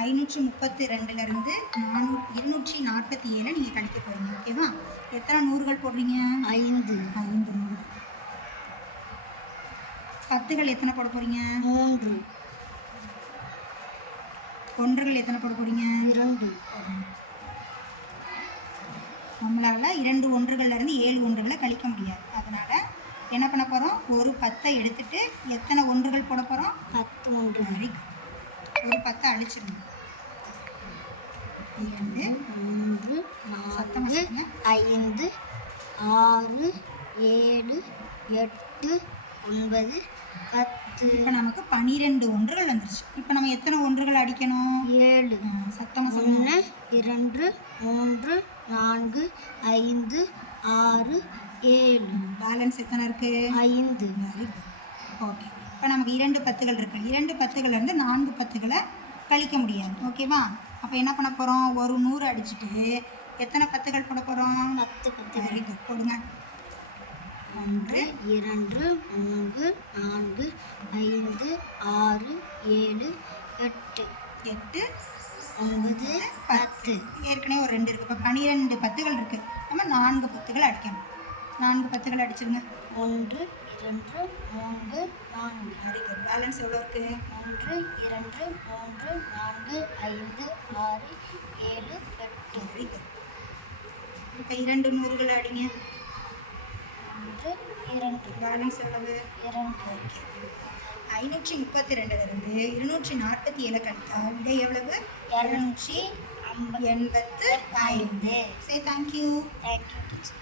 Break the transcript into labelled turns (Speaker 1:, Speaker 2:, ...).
Speaker 1: ஐநூற்றி முப்பத்தி ரெண்டுலேருந்து நானூ இருநூற்றி நாற்பத்தி ஏழை நீங்கள் கழிக்க போகிறீங்க ஓகேவா? எத்தனை நூறுகள் போடுறீங்க?
Speaker 2: ஐந்து.
Speaker 1: ஐந்து நூறு. பத்துகள் எத்தனை போட போகிறீங்க
Speaker 2: மூன்று.
Speaker 1: ஒன்றுகள் எத்தனை போட போகிறீங்க
Speaker 2: இரண்டு.
Speaker 1: நம்மளால் இரண்டு ஒன்றுகள்லேருந்து ஏழு ஒன்றுகளை கழிக்க முடியாது. அதனால் என்ன பண்ண போகிறோம் ஒரு பத்தை எடுத்துட்டு எத்தனை ஒன்றுகள் போட போகிறோம்
Speaker 2: பத்து ஒன்று.
Speaker 1: வெரி குட் ஒரு பத்தை அழிச்சிருங்க. இரண்டு
Speaker 2: மூன்று நான்கு ஐந்து ஆறு ஏழு எட்டு ஒன்பது பத்து.
Speaker 1: இப்போ நமக்கு பனிரெண்டு ஒன்றுகள் வந்துருச்சு. இப்போ நம்ம எத்தனை ஒன்றுகள் அடிக்கணும்?
Speaker 2: ஏழு.
Speaker 1: சத்தமாக சொல்லுங்க.
Speaker 2: ஒன்று இரண்டு மூன்று நான்கு ஐந்து ஆறு ஏழு.
Speaker 1: பேலன்ஸ் எத்தனை இருக்குது
Speaker 2: ஐந்து.
Speaker 1: ஓகே இப்போ நமக்கு இரண்டு பத்துகள் இருக்குது இரண்டு பத்துகள்ல இருந்து நான்கு பத்துகளை கழிக்க முடியாது. ஓகேவா அப்போ என்ன பண்ண போகிறோம் ஒரு நூறு அடிச்சுட்டு எத்தனை பத்துகள் போட போகிறோம்
Speaker 2: பத்து பத்து.
Speaker 1: வெரி குட் போடுங்க ஒன்று
Speaker 2: இரண்டு மூன்று நான்கு ஐந்து ஆறு ஏழு எட்டு.
Speaker 1: எட்டு
Speaker 2: ஒன்பது பத்து.
Speaker 1: ஏற்கனவே ஒரு ரெண்டு இருக்குது இப்போ பன்னிரெண்டு பத்துகள் இருக்குது நம்ம நான்கு பத்துகள் அடிக்கணும். நான்கு பத்துகள் அடிச்சிருங்க.
Speaker 2: ஒன்று இரண்டு மூன்று
Speaker 1: வெரி குட் பேலன்ஸ் எவ்வளோ இருக்குது
Speaker 2: ஒன்று இரண்டு மூன்று நான்கு ஐந்து ஆறு ஏழு எட்டு.
Speaker 1: வெரி குட் இப்போ இரண்டு நூறுகள் அடிங்க.
Speaker 2: ஒன்று இரண்டு.
Speaker 1: பேலன்ஸ் எவ்வளவு?
Speaker 2: இரண்டு.
Speaker 1: ஓகே ஐநூற்றி முப்பத்தி ரெண்டுலேருந்து இருநூற்றி நாற்பத்தி ஏழு கழித்தால் விடை எவ்வளவு?
Speaker 2: இரநூற்றி
Speaker 1: எண்பத்து ஐந்து. Say thank you
Speaker 2: thank you teacher